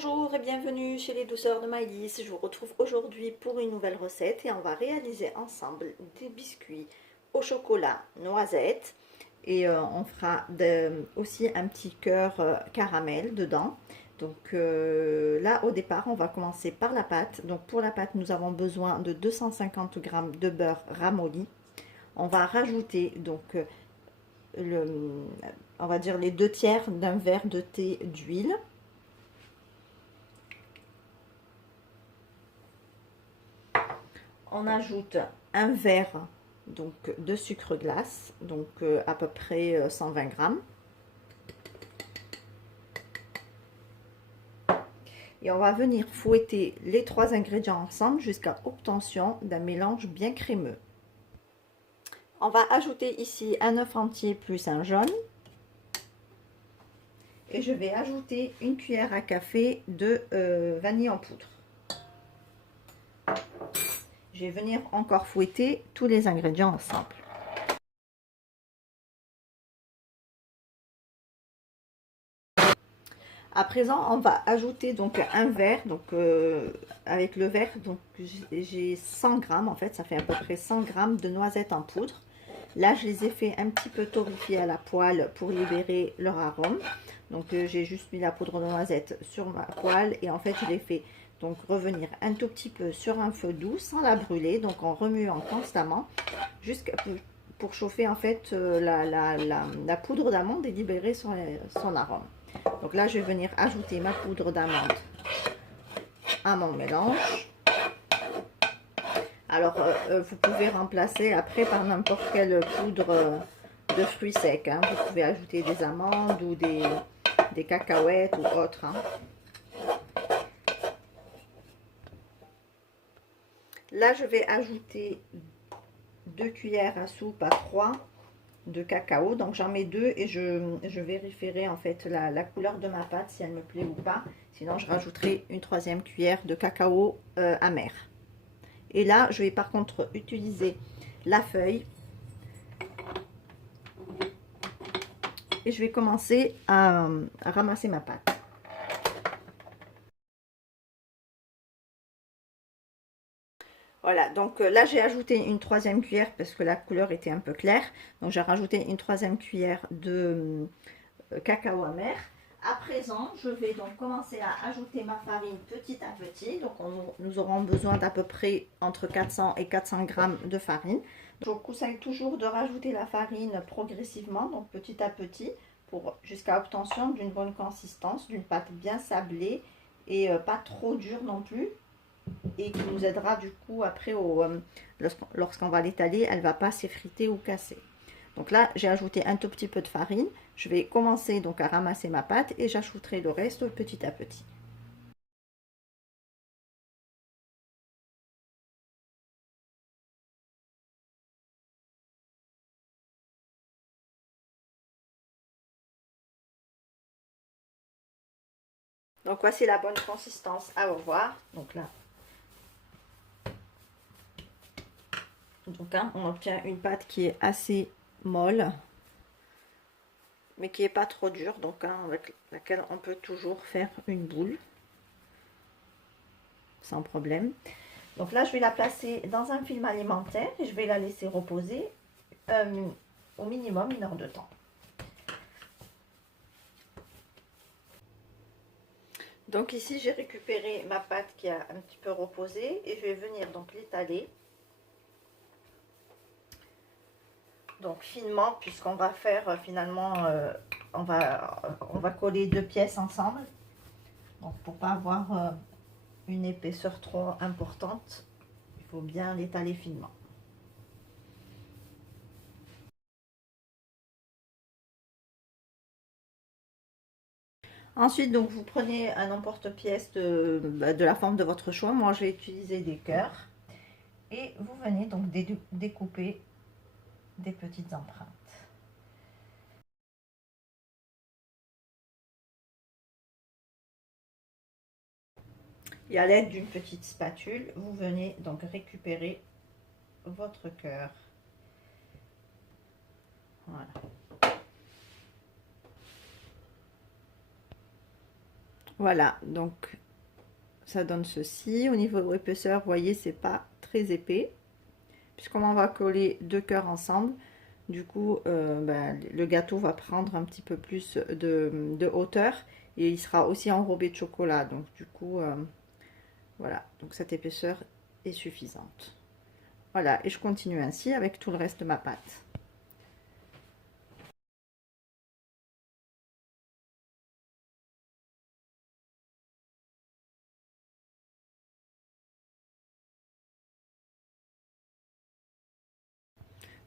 Bonjour et bienvenue chez les douceurs de Maïs. Je vous retrouve aujourd'hui pour une nouvelle recette et on va réaliser ensemble des biscuits au chocolat noisette et on fera aussi un petit cœur caramel dedans. Donc là au départ on va commencer par la pâte. Donc pour la pâte nous avons besoin de 250 g de beurre ramolli. On va rajouter donc on va dire les 2/3 d'un verre de thé d'huile. On ajoute un verre donc de sucre glace, donc à peu près 120 grammes. Et on va venir fouetter les trois ingrédients ensemble jusqu'à obtention d'un mélange bien crémeux. On va ajouter ici un œuf entier plus un jaune. Et je vais ajouter une cuillère à café de vanille en poudre. Je vais venir encore fouetter tous les ingrédients ensemble. À présent, on va ajouter donc un verre, donc avec le verre, donc j'ai 100 grammes en fait, ça fait à peu près 100 grammes de noisettes en poudre. Là, je les ai fait un petit peu torréfier à la poêle pour libérer leur arôme. Donc j'ai juste mis la poudre de noisette sur ma poêle et en fait je l'ai fait donc revenir un tout petit peu sur un feu doux sans la brûler, donc en remuant constamment jusqu'à pour chauffer en fait la poudre d'amande et libérer son arôme. Donc là, je vais venir ajouter ma poudre d'amande à mon mélange. Alors, vous pouvez remplacer après par n'importe quelle poudre de fruits secs. Hein. Vous pouvez ajouter des amandes ou des cacahuètes ou autres. Hein. Là, je vais ajouter 2 cuillères à soupe à 3 de cacao, donc j'en mets 2 et je vérifierai en fait la couleur de ma pâte si elle me plaît ou pas, sinon je rajouterai une 3e cuillère de cacao amer. Et là je vais par contre utiliser la feuille et je vais commencer à ramasser ma pâte. Voilà, donc là j'ai ajouté une 3e cuillère parce que la couleur était un peu claire, donc j'ai rajouté une 3e cuillère de cacao amer. À présent, je vais donc commencer à ajouter ma farine petit à petit. Donc, nous aurons besoin d'à peu près entre 400 et 400 grammes de farine. Je vous conseille toujours de rajouter la farine progressivement, donc petit à petit, jusqu'à obtention d'une bonne consistance, d'une pâte bien sablée et pas trop dure non plus. Et qui nous aidera du coup après, lorsqu'on va l'étaler, elle ne va pas s'effriter ou casser. Donc là, j'ai ajouté un tout petit peu de farine. Je vais commencer donc à ramasser ma pâte et j'ajouterai le reste petit à petit. Donc voici la bonne consistance à revoir. Donc là, donc, hein, on obtient une pâte qui est assez molle, mais qui n'est pas trop dure, donc hein, avec laquelle on peut toujours faire une boule sans problème. Donc là, je vais la placer dans un film alimentaire et je vais la laisser reposer au minimum 1 heure de temps. Donc ici, j'ai récupéré ma pâte qui a un petit peu reposé et je vais venir donc l'étaler. Donc finement, puisqu'on va faire finalement, on va coller 2 pièces ensemble. Donc pour pas avoir une épaisseur trop importante, il faut bien l'étaler finement. Ensuite, donc vous prenez un emporte-pièce de la forme de votre choix. Moi, je vais utiliser des cœurs. Et vous venez donc découper des petites empreintes. Et à l'aide d'une petite spatule, vous venez donc récupérer votre cœur. Voilà. Voilà, donc ça donne ceci. Au niveau épaisseur, vous voyez, c'est pas très épais. Puisqu'on va coller deux cœurs ensemble, du coup, le gâteau va prendre un petit peu plus de hauteur et il sera aussi enrobé de chocolat. Donc, du coup, voilà. Donc, cette épaisseur est suffisante. Voilà, et je continue ainsi avec tout le reste de ma pâte.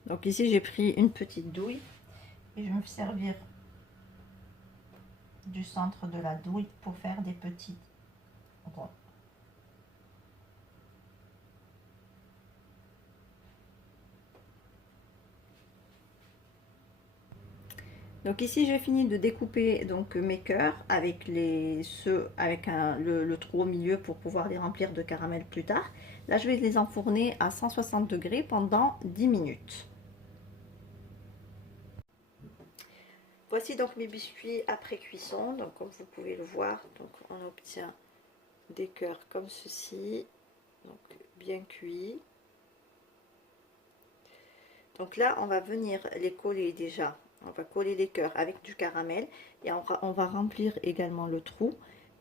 Donc ici, j'ai pris une petite douille et je vais me servir du centre de la douille pour faire des petits ronds. Donc ici, j'ai fini de découper donc mes cœurs avec ceux avec le trou au milieu pour pouvoir les remplir de caramel plus tard. Là, je vais les enfourner à 160 degrés pendant 10 minutes. Voici donc mes biscuits après cuisson. Donc comme vous pouvez le voir, donc on obtient des cœurs comme ceci, donc bien cuits. Donc là, on va venir les coller déjà. On va coller les cœurs avec du caramel et on va remplir également le trou.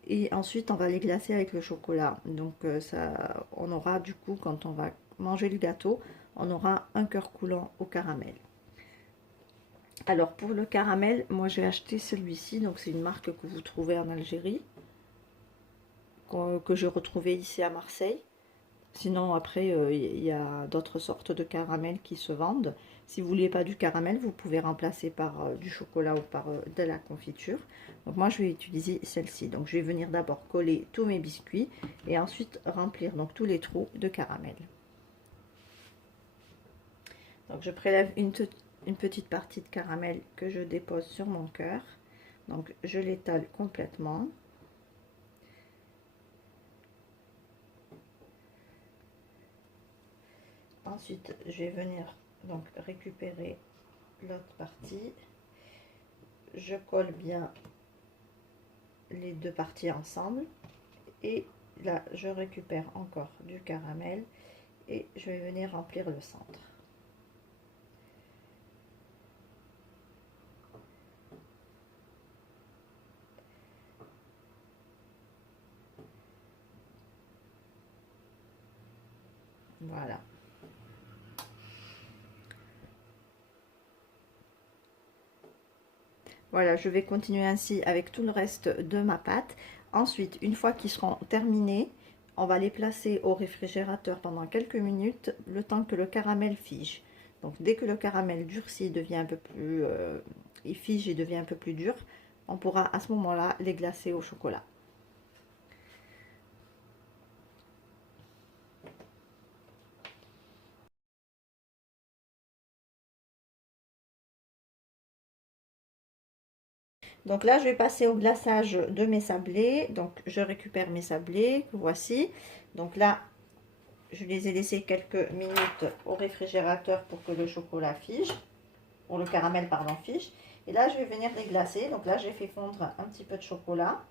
Et ensuite, on va les glacer avec le chocolat. Donc ça, on aura du coup, quand on va manger le gâteau, on aura un cœur coulant au caramel. Alors pour le caramel, moi j'ai acheté celui-ci. Donc c'est une marque que vous trouvez en Algérie, que j'ai retrouvé ici à Marseille. Sinon, après, il y a d'autres sortes de caramel qui se vendent. Si vous ne voulez pas du caramel, vous pouvez remplacer par du chocolat ou par de la confiture. Donc moi, je vais utiliser celle-ci. Donc je vais venir d'abord coller tous mes biscuits et ensuite remplir donc tous les trous de caramel. Donc je prélève une petite partie de caramel que je dépose sur mon cœur. Donc je l'étale complètement. Ensuite, je vais venir donc récupérer l'autre partie. Je colle bien les deux parties ensemble et là je récupère encore du caramel et je vais venir remplir le centre. Voilà. Voilà, je vais continuer ainsi avec tout le reste de ma pâte. Ensuite, une fois qu'ils seront terminés, on va les placer au réfrigérateur pendant quelques minutes, le temps que le caramel fige. Donc dès que le caramel durcit, devient un peu plus, il fige et devient un peu plus dur, on pourra à ce moment-là les glacer au chocolat. Donc là, je vais passer au glaçage de mes sablés. Donc je récupère mes sablés, voici. Donc là, je les ai laissés quelques minutes au réfrigérateur pour que le chocolat fige, pour le caramel, pardon, fige. Et là, je vais venir les glacer. Donc là, j'ai fait fondre un petit peu de chocolat.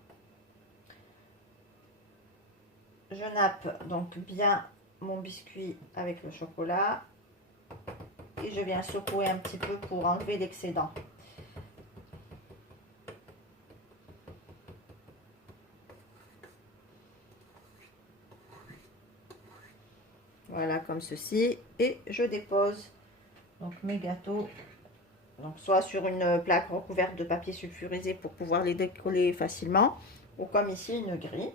Je nappe donc bien mon biscuit avec le chocolat. Et je viens secouer un petit peu pour enlever l'excédent. Voilà, comme ceci. Et je dépose donc mes gâteaux. Donc soit sur une plaque recouverte de papier sulfurisé pour pouvoir les décoller facilement, ou comme ici une grille.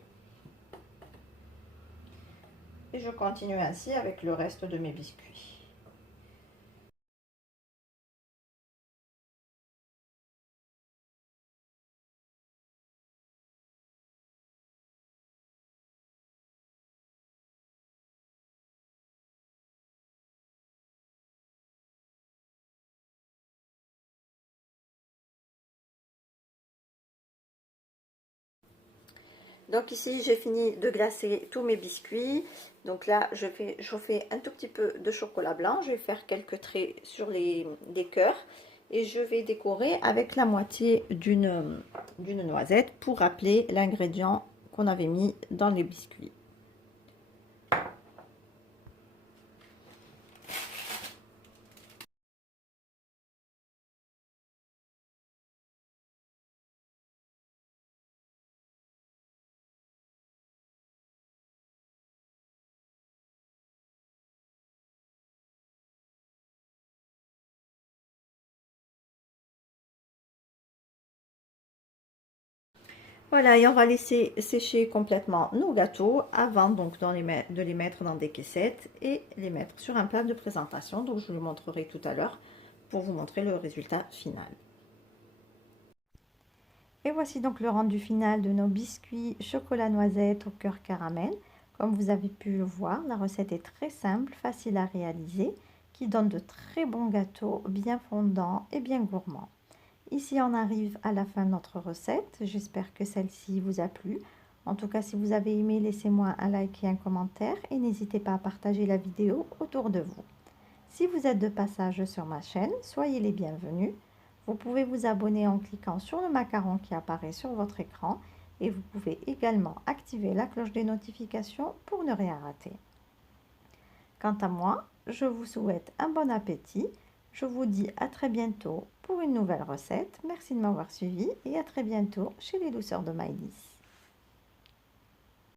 Et je continue ainsi avec le reste de mes biscuits. Donc ici, j'ai fini de glacer tous mes biscuits. Donc là, je vais chauffer un tout petit peu de chocolat blanc. Je vais faire quelques traits sur les cœurs. et je vais décorer avec la moitié d'une noisette pour rappeler l'ingrédient qu'on avait mis dans les biscuits. Voilà, et on va laisser sécher complètement nos gâteaux avant donc de les mettre dans des caissettes et les mettre sur un plat de présentation. Donc je vous le montrerai tout à l'heure pour vous montrer le résultat final. Et voici donc le rendu final de nos biscuits chocolat noisette au cœur caramel. Comme vous avez pu le voir, la recette est très simple, facile à réaliser, qui donne de très bons gâteaux, bien fondants et bien gourmands. Ici, on arrive à la fin de notre recette. J'espère que celle-ci vous a plu. En tout cas, si vous avez aimé, laissez-moi un like et un commentaire et n'hésitez pas à partager la vidéo autour de vous. Si vous êtes de passage sur ma chaîne, soyez les bienvenus. Vous pouvez vous abonner en cliquant sur le macaron qui apparaît sur votre écran et vous pouvez également activer la cloche des notifications pour ne rien rater. Quant à moi, je vous souhaite un bon appétit. Je vous dis à très bientôt pour une nouvelle recette. Merci de m'avoir suivi et à très bientôt chez les douceurs de Maëlys.